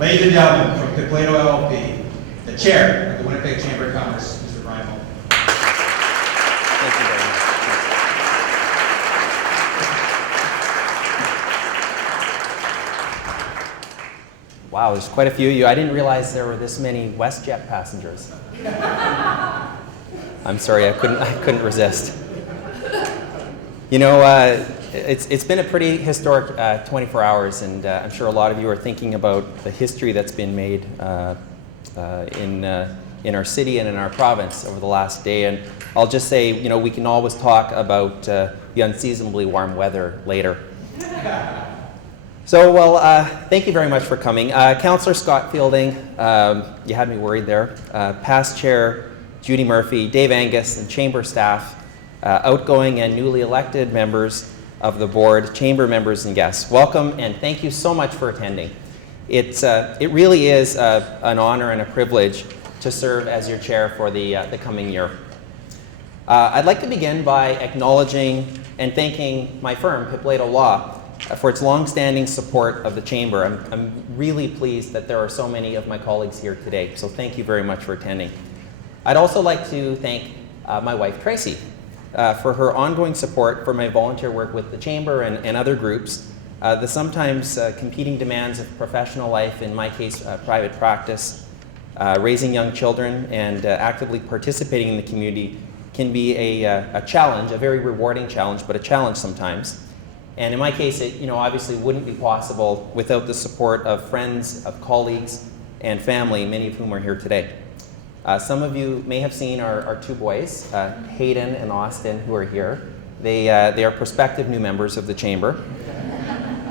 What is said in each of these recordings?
Ladies and gentlemen, from Pitablado LLP, the Chair of the Winnipeg Chamber of Commerce, Mr. Brian Bowman. Thank you very much. Wow, there's quite a few of you. I didn't realize there were this many WestJet passengers. I'm sorry, I couldn't resist. You know, it's been a pretty historic 24 hours, and I'm sure a lot of you are thinking about the history that's been made in our city and in our province over the last day. And I'll just say, you know, we can always talk about the unseasonably warm weather later. So, well, thank you very much for coming. Councillor Scott Fielding, you had me worried there. Past Chair Judy Murphy, Dave Angus, and Chamber staff, outgoing and newly elected members of the board, Chamber members and guests. Welcome and thank you so much for attending. It really is an honor and a privilege to serve as your chair for the coming year. I'd like to begin by acknowledging and thanking my firm, Pitablado Law, for its long-standing support of the Chamber. I'm really pleased that there are so many of my colleagues here today, so thank you very much for attending. I'd also like to thank my wife, Tracy, for her ongoing support for my volunteer work with the Chamber and other groups, the sometimes competing demands of professional life, in my case, private practice, raising young children, and actively participating in the community can be a challenge, a very rewarding challenge, but a challenge sometimes. And in my case, it obviously wouldn't be possible without the support of friends, of colleagues, and family, many of whom are here today. Some of you may have seen our two boys, Hayden and Austin, who are here. They are prospective new members of the Chamber.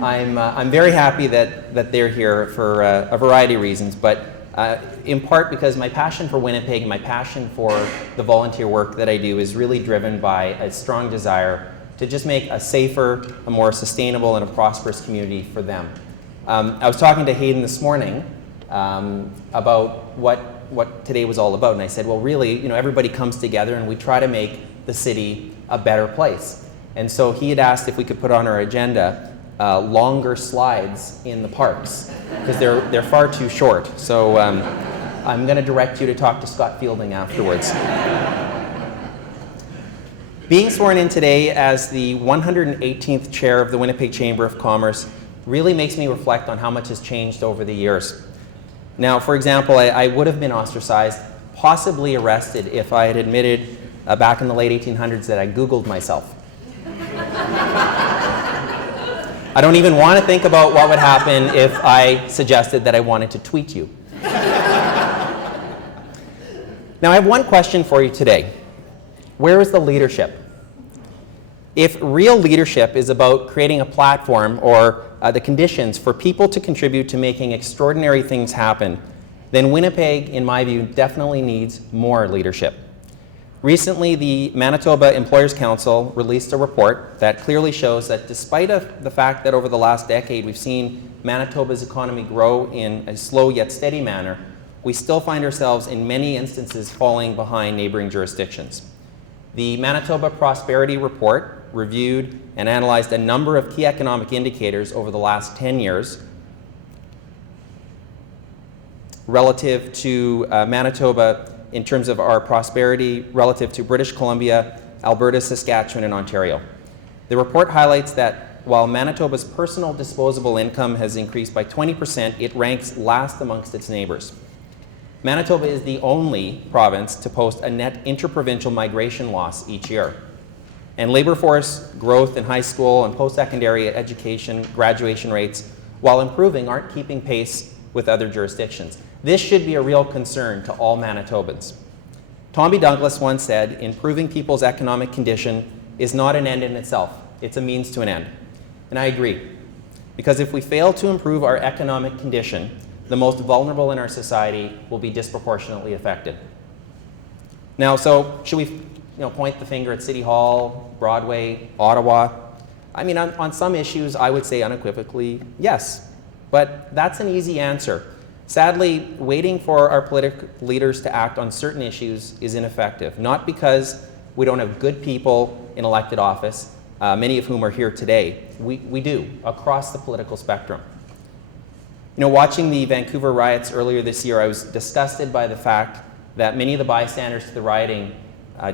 I'm very happy that they're here for a variety of reasons, but in part because my passion for Winnipeg, my passion for the volunteer work that I do is really driven by a strong desire to just make a safer, a more sustainable, and a prosperous community for them. I was talking to Hayden this morning about what today was all about, and I said, well, really, everybody comes together and we try to make the city a better place. And so he had asked if we could put on our agenda longer slides in the parks, because they're far too short. So I'm going to direct you to talk to Scott Fielding afterwards. Being sworn in today as the 118th chair of the Winnipeg Chamber of Commerce really makes me reflect on how much has changed over the years. Now, for example, I would have been ostracized, possibly arrested, if I had admitted back in the late 1800s that I Googled myself. I don't even want to think about what would happen if I suggested that I wanted to tweet you. Now, I have one question for you today. Where is the leadership? If real leadership is about creating a platform or the conditions for people to contribute to making extraordinary things happen, then Winnipeg, in my view, definitely needs more leadership. Recently, the Manitoba Employers Council released a report that clearly shows that despite the fact that over the last decade we've seen Manitoba's economy grow in a slow yet steady manner, we still find ourselves in many instances falling behind neighboring jurisdictions. The Manitoba Prosperity Report reviewed and analyzed a number of key economic indicators over the last 10 years relative to Manitoba in terms of our prosperity relative to British Columbia, Alberta, Saskatchewan, and Ontario. The report highlights that while Manitoba's personal disposable income has increased by 20%, it ranks last amongst its neighbors. Manitoba is the only province to post a net interprovincial migration loss each year. And labor force growth in high school and post-secondary education graduation rates, while improving, aren't keeping pace with other jurisdictions. This should be a real concern to all Manitobans. Tommy Douglas once said, improving people's economic condition is not an end in itself, it's a means to an end. And I agree, because if we fail to improve our economic condition, the most vulnerable in our society will be disproportionately affected. Now, so should we point the finger at City Hall, Broadway, Ottawa? I mean, on some issues, I would say unequivocally, yes. But that's an easy answer. Sadly, waiting for our political leaders to act on certain issues is ineffective, not because we don't have good people in elected office, many of whom are here today. We do, across the political spectrum. You know, watching the Vancouver riots earlier this year, I was disgusted by the fact that many of the bystanders to the rioting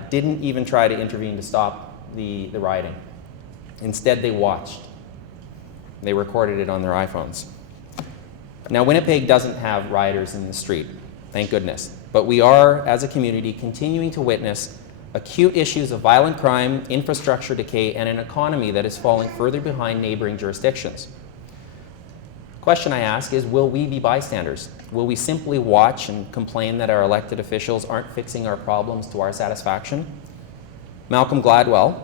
didn't even try to intervene to stop the rioting. Instead, they watched. They recorded it on their iPhones. Now, Winnipeg doesn't have rioters in the street, thank goodness. But we are, as a community, continuing to witness acute issues of violent crime, infrastructure decay, and an economy that is falling further behind neighboring jurisdictions. The question I ask is, will we be bystanders? Will we simply watch and complain that our elected officials aren't fixing our problems to our satisfaction? Malcolm Gladwell,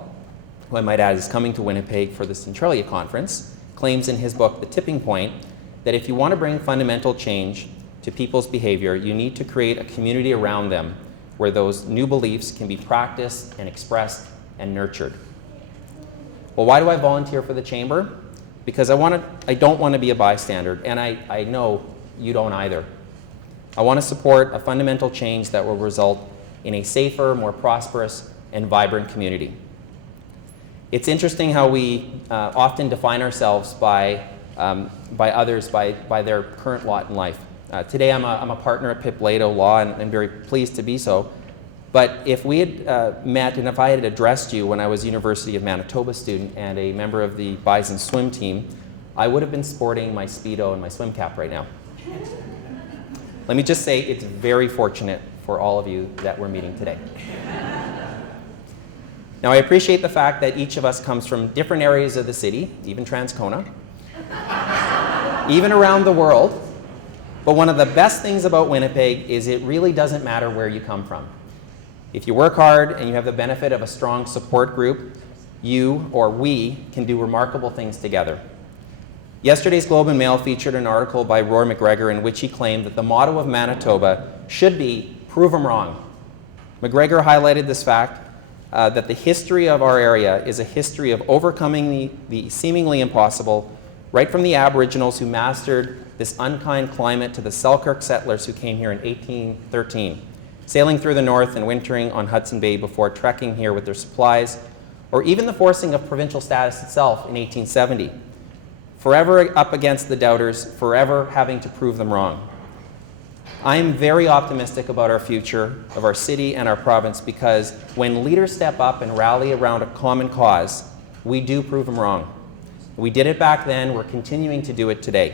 who I might add is coming to Winnipeg for the Centralia Conference, claims in his book, The Tipping Point, that if you want to bring fundamental change to people's behavior, you need to create a community around them where those new beliefs can be practiced and expressed and nurtured. Well, why do I volunteer for the Chamber? Because I don't want to be a bystander, and I know you don't either. I want to support a fundamental change that will result in a safer, more prosperous, and vibrant community. It's interesting how we often define ourselves by others, by their current lot in life. Today I'm a partner at Pitablado Law, and I'm very pleased to be so. But if we had met and if I had addressed you when I was a University of Manitoba student and a member of the Bison swim team, I would have been sporting my Speedo and my swim cap right now. Let me just say it's very fortunate for all of you that we're meeting today. Now, I appreciate the fact that each of us comes from different areas of the city, even Transcona, even around the world. But one of the best things about Winnipeg is it really doesn't matter where you come from. If you work hard and you have the benefit of a strong support group, you or we can do remarkable things together. Yesterday's Globe and Mail featured an article by Roy McGregor in which he claimed that the motto of Manitoba should be, prove 'em wrong. McGregor highlighted this fact that the history of our area is a history of overcoming the seemingly impossible, right from the Aboriginals who mastered this unkind climate to the Selkirk settlers who came here in 1813, sailing through the north and wintering on Hudson Bay before trekking here with their supplies, or even the forcing of provincial status itself in 1870. Forever up against the doubters, forever having to prove them wrong. I am very optimistic about our future of our city and our province because when leaders step up and rally around a common cause, we do prove them wrong. We did it back then, we're continuing to do it today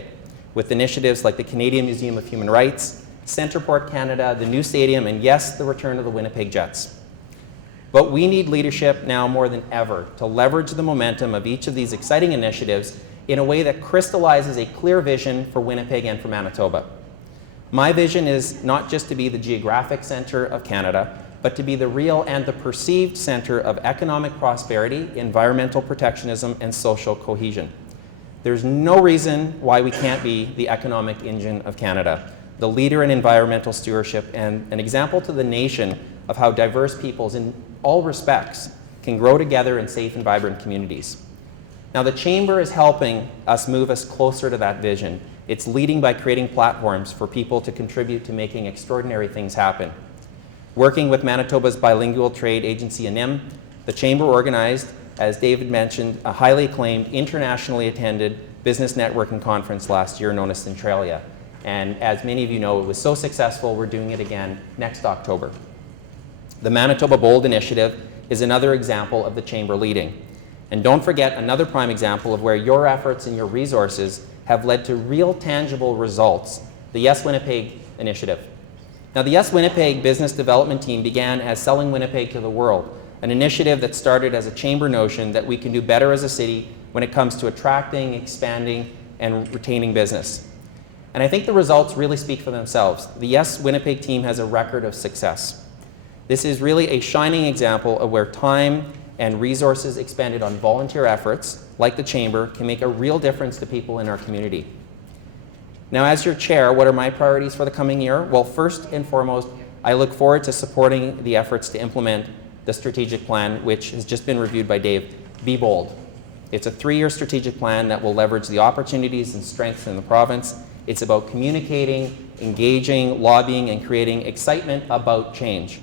with initiatives like the Canadian Museum of Human Rights, Centreport Canada, the new stadium, and yes, the return of the Winnipeg Jets. But we need leadership now more than ever to leverage the momentum of each of these exciting initiatives in a way that crystallizes a clear vision for Winnipeg and for Manitoba. My vision is not just to be the geographic center of Canada, but to be the real and the perceived center of economic prosperity, environmental protectionism, and social cohesion. There's no reason why we can't be the economic engine of Canada, the leader in environmental stewardship, and an example to the nation of how diverse peoples in all respects can grow together in safe and vibrant communities. Now, the Chamber is helping us move us closer to that vision. It's leading by creating platforms for people to contribute to making extraordinary things happen. Working with Manitoba's bilingual trade agency, ANIM, the Chamber organized, as David mentioned, a highly acclaimed, internationally attended business networking conference last year known as Centralia. And as many of you know, it was so successful, we're doing it again next October. The Manitoba Bold Initiative is another example of the Chamber leading. And don't forget another prime example of where your efforts and your resources have led to real tangible results, the Yes Winnipeg Initiative. Now, the Yes Winnipeg business development team began as Selling Winnipeg to the World, an initiative that started as a Chamber notion that we can do better as a city when it comes to attracting, expanding, and retaining business. And I think the results really speak for themselves. The Yes Winnipeg team has a record of success. This is really a shining example of where time and resources expended on volunteer efforts, like the Chamber, can make a real difference to people in our community. Now, as your chair, what are my priorities for the coming year? Well, first and foremost, I look forward to supporting the efforts to implement the strategic plan, which has just been reviewed by Dave. Be bold. It's a 3-year strategic plan that will leverage the opportunities and strengths in the province. It's about communicating, engaging, lobbying, and creating excitement about change.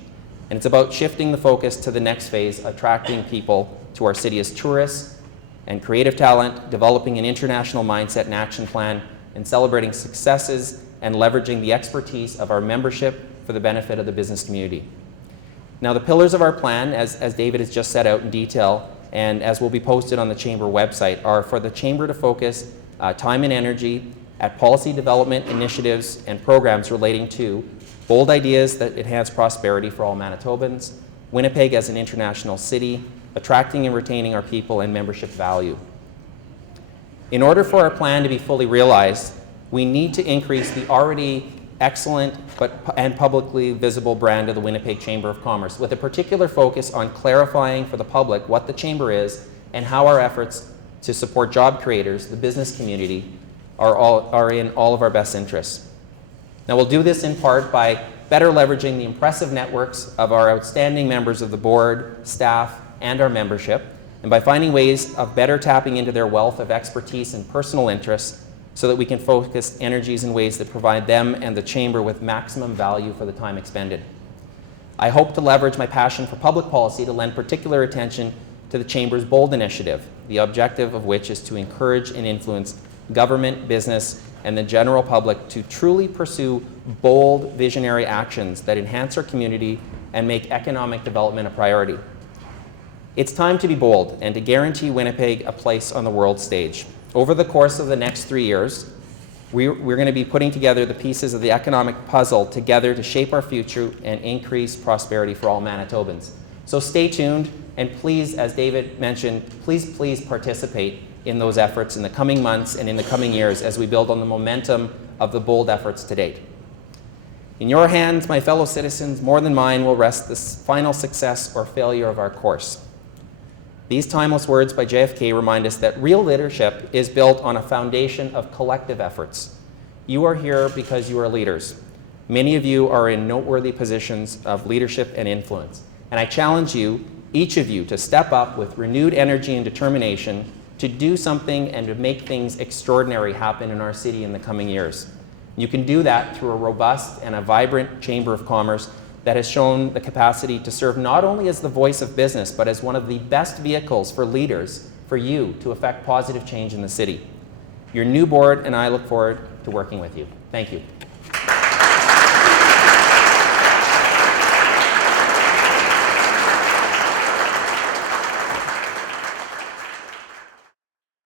And it's about shifting the focus to the next phase, attracting people to our city as tourists and creative talent, developing an international mindset and action plan, in celebrating successes and leveraging the expertise of our membership for the benefit of the business community. Now, the pillars of our plan, as David has just set out in detail, and as will be posted on the Chamber website, are for the Chamber to focus time and energy at policy development initiatives and programs relating to bold ideas that enhance prosperity for all Manitobans, Winnipeg as an international city, attracting and retaining our people, and membership value. In order for our plan to be fully realized, we need to increase the already excellent and publicly visible brand of the Winnipeg Chamber of Commerce, with a particular focus on clarifying for the public what the Chamber is and how our efforts to support job creators, the business community, are in all of our best interests. Now, we'll do this in part by better leveraging the impressive networks of our outstanding members of the board, staff, and our membership, and by finding ways of better tapping into their wealth of expertise and personal interests so that we can focus energies in ways that provide them and the Chamber with maximum value for the time expended. I hope to leverage my passion for public policy to lend particular attention to the Chamber's BOLD initiative, the objective of which is to encourage and influence government, business, and the general public to truly pursue bold, visionary actions that enhance our community and make economic development a priority. It's time to be bold and to guarantee Winnipeg a place on the world stage. Over the course of the next 3 years, we're going to be putting together the pieces of the economic puzzle together to shape our future and increase prosperity for all Manitobans. So stay tuned, and please, as David mentioned, please participate in those efforts in the coming months and in the coming years as we build on the momentum of the bold efforts to date. In your hands, my fellow citizens, more than mine, will rest the final success or failure of our course. These timeless words by JFK remind us that real leadership is built on a foundation of collective efforts. You are here because you are leaders. Many of you are in noteworthy positions of leadership and influence. And I challenge you, each of you, to step up with renewed energy and determination to do something and to make things extraordinary happen in our city in the coming years. You can do that through a robust and a vibrant Chamber of Commerce that has shown the capacity to serve not only as the voice of business, but as one of the best vehicles for leaders, for you, to affect positive change in the city. Your new board and I look forward to working with you. Thank you.